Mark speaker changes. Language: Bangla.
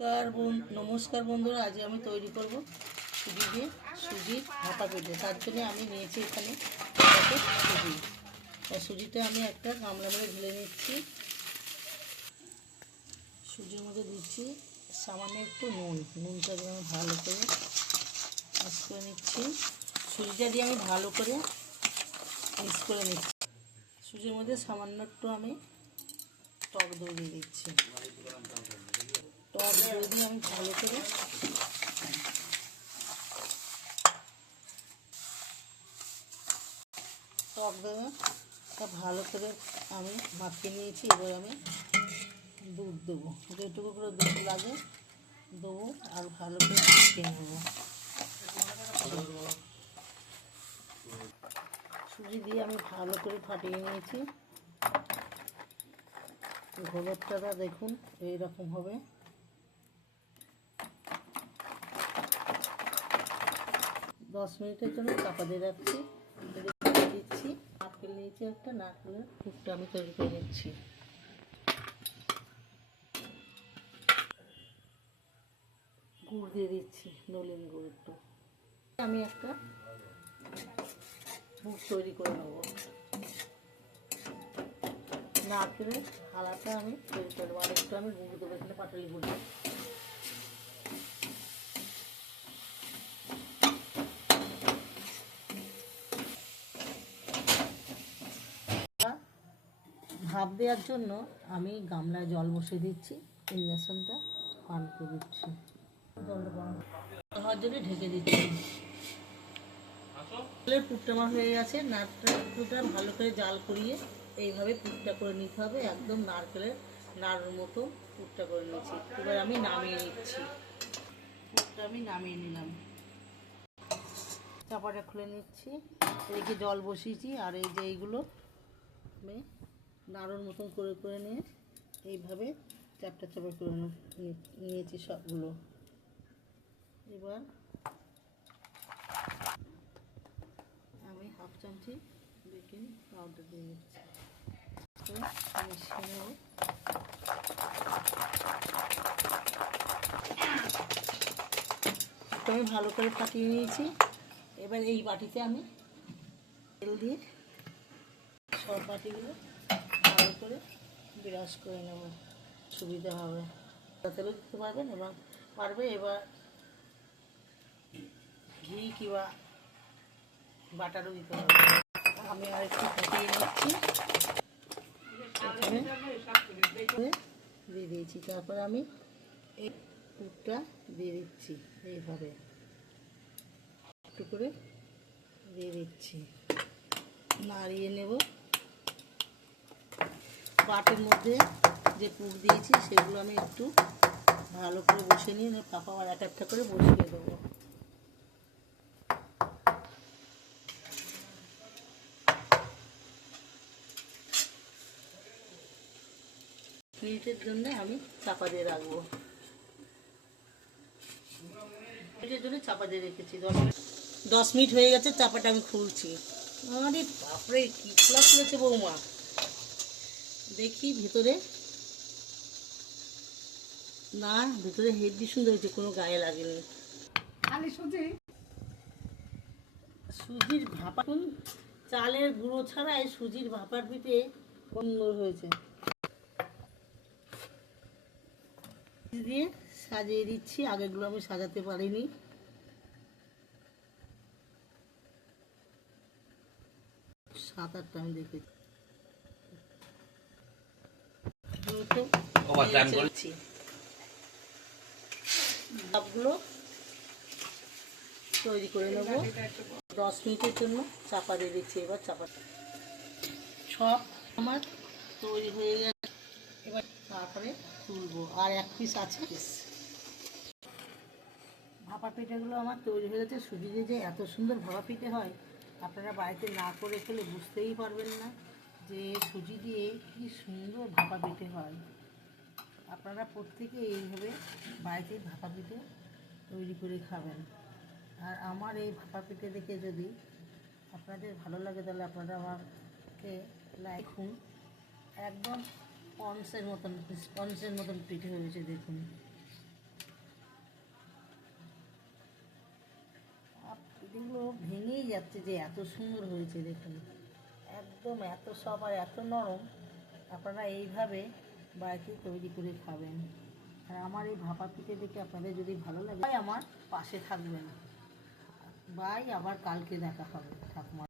Speaker 1: নমস্কার নমস্কার বন্ধুরা আজ আমি তৈরি করব সুজি দিয়ে, সুজির ভাপা পেটে তার জন্য আমি নিয়েছি এখানে সুজি। সুজিটা আমি একটা গামলা মধ্যে ঢেলে নিচ্ছি। সুজির মধ্যে দিচ্ছি সামান্য একটু নুন। নুনটা দিয়ে আমি ভালো করে মিক্স করে নিচ্ছি। সুজিটা দিয়ে আমি ভালো করে মিক্স করে নিচ্ছি। সুজির মধ্যে সামান্য একটু আমি টক দই দিয়ে দিচ্ছি। দই দিয়ে ভালো করে টক দইটা ভালো করে আমি মাখিয়ে নিয়েছি এবার আমি দুধ দেবো যেটুকু করে দুধ লাগে দেবো আর ভালো করে মাখিয়ে নেব সুজি দিয়ে আমি ভালো করে ফাটিয়ে নিয়েছি। ঘোলরটা দেখুন, এইরকম হবে। দশ মিনিটের জন্য চাপা দিয়ে রাখছি। দিচ্ছি। নারকেল নিয়েছি একটা, নারকেলের ফুটটা আমি তৈরি করে নিচ্ছি। গুড় দিয়ে দিচ্ছি, নলিন গুড় আমি একটা মুখ তৈরি করে নেব। নারকেলের হালাটা আমি তৈরি করে করব আর একটু আমি গুঁড়ো দেবো, এখানে পাটালি গুঁড়ো। ভাপ দেওয়ার জন্য আমি গামলায় জল বসিয়ে দিচ্ছি ইন্ডাকশনটা অন করে দিচ্ছি। জলটা হওয়ার জন্য ঢেকে দিচ্ছি। নারকেলের পুরটা আমার হয়ে গেছে নারকেলের পুরটা ভালো করে জাল করিয়ে এইভাবে পুরটা করে নিতে হবে, একদম নারকেলের নাড়ুর মতো পুরটা করে নিচ্ছি এবার আমি নামিয়ে নিচ্ছি। পুরটা আমি নামিয়ে নিলাম। চাপাটা খুলে নিচ্ছি। এদিকে জল বসিয়েছি, আর এই যে এইগুলো আমি নাড়ুর মতন করে করে নিয়ে এইভাবে চাপটা চাপা করে নিয়েছি সবগুলো। এবার আমি হাফ চামচি বেকিং পাউডার দিয়ে দিচ্ছি তো মিশিয়ে আমি ভালো করে ফাটিয়ে নিয়েছি। এবার এই বাটিতে আমি তেল দিয়ে সব বাটিগুলো বিরাজ করে নেব সুবিধা হবে। তেলও দিতে পারবেন এবং পারবে, এবার ঘি কিংবা বাটারও দিতে পারবে। আমি আর একটু ফুটিয়ে নিচ্ছি। দিয়ে দিয়েছি। তারপর আমি এই পুরটা দিয়ে দিচ্ছি এইভাবে। একটু করে দিয়ে দিচ্ছি। নাড়িয়ে নেব। পাটের মধ্যে যে পুর দিয়েছি, সেগুলো আমি একটু ভালো করে বসে নিয়ে পাপা আর এক একটা করে বসিয়ে দেবো। মিনিটের জন্য আমি চাপা দিয়ে রাখব। মিনিটের জন্য চাপা দিয়ে রেখেছি। দশ মিনিট হয়ে গেছে, চাপাটা আমি খুলছি। আরে বাপরে, কি খোলা খুলেছে বৌমা। দেখি ভিতরে। না ভিতরে হেভি সুন্দর হয়েছে কোনো গায়ে লাগেনি। সুজির ভাপা চালের গুঁড়ো ছাড়াই সুজির ভাপার পিঠে সুন্দর হয়েছে। দিয়ে সাজিয়ে দিচ্ছি আগেগুলো আমি সাজাতে পারিনি। সাত আটটা আমি দেখেছি। নেড়ে চেড়েছি। তৈরি করে নেব। দশ মিনিটের জন্য চাপা দিয়ে দিচ্ছি এবার চাপা। সব আমার তৈরি হয়ে গেছে। এবার তারপরে তুলবো। আর এক পিস আছে। ভাপা পিঠেগুলো আমার তৈরি হয়ে গেছে। সুজি যে এত সুন্দর ভাপা পিঠে হয়, আপনারা বাড়িতে না করে খেলে বুঝতেই পারবেন না। যে সুজি দিয়ে কি সুন্দর ভাপা পিঠে হয়। আপনারা প্রত্যেকে এইভাবে বাড়িতে ভাপা পিঠে তৈরি করে খাবেন। আর আমার এই ভাপা পিঠে দেখে যদি আপনাদের ভালো লাগে তাহলে আপনারা আমাকে দেখুন একদম পন্সের মতন পন্সের মতন পিঠে হয়েছে দেখুন। এগুলো ভেঙেই যাচ্ছে যে এত সুন্দর হয়েছে দেখুন। একদম এত সব আর এত নরম, আপনারা এইভাবে বাড়িতে তৈরি করে খাবেন। আর আমার এই ভাপা পিঠে দেখে আপনাদের যদি ভালো লাগে আমার পাশে থাকবেন। বাই আবার কালকে দেখা হবে, ঠাকুমা।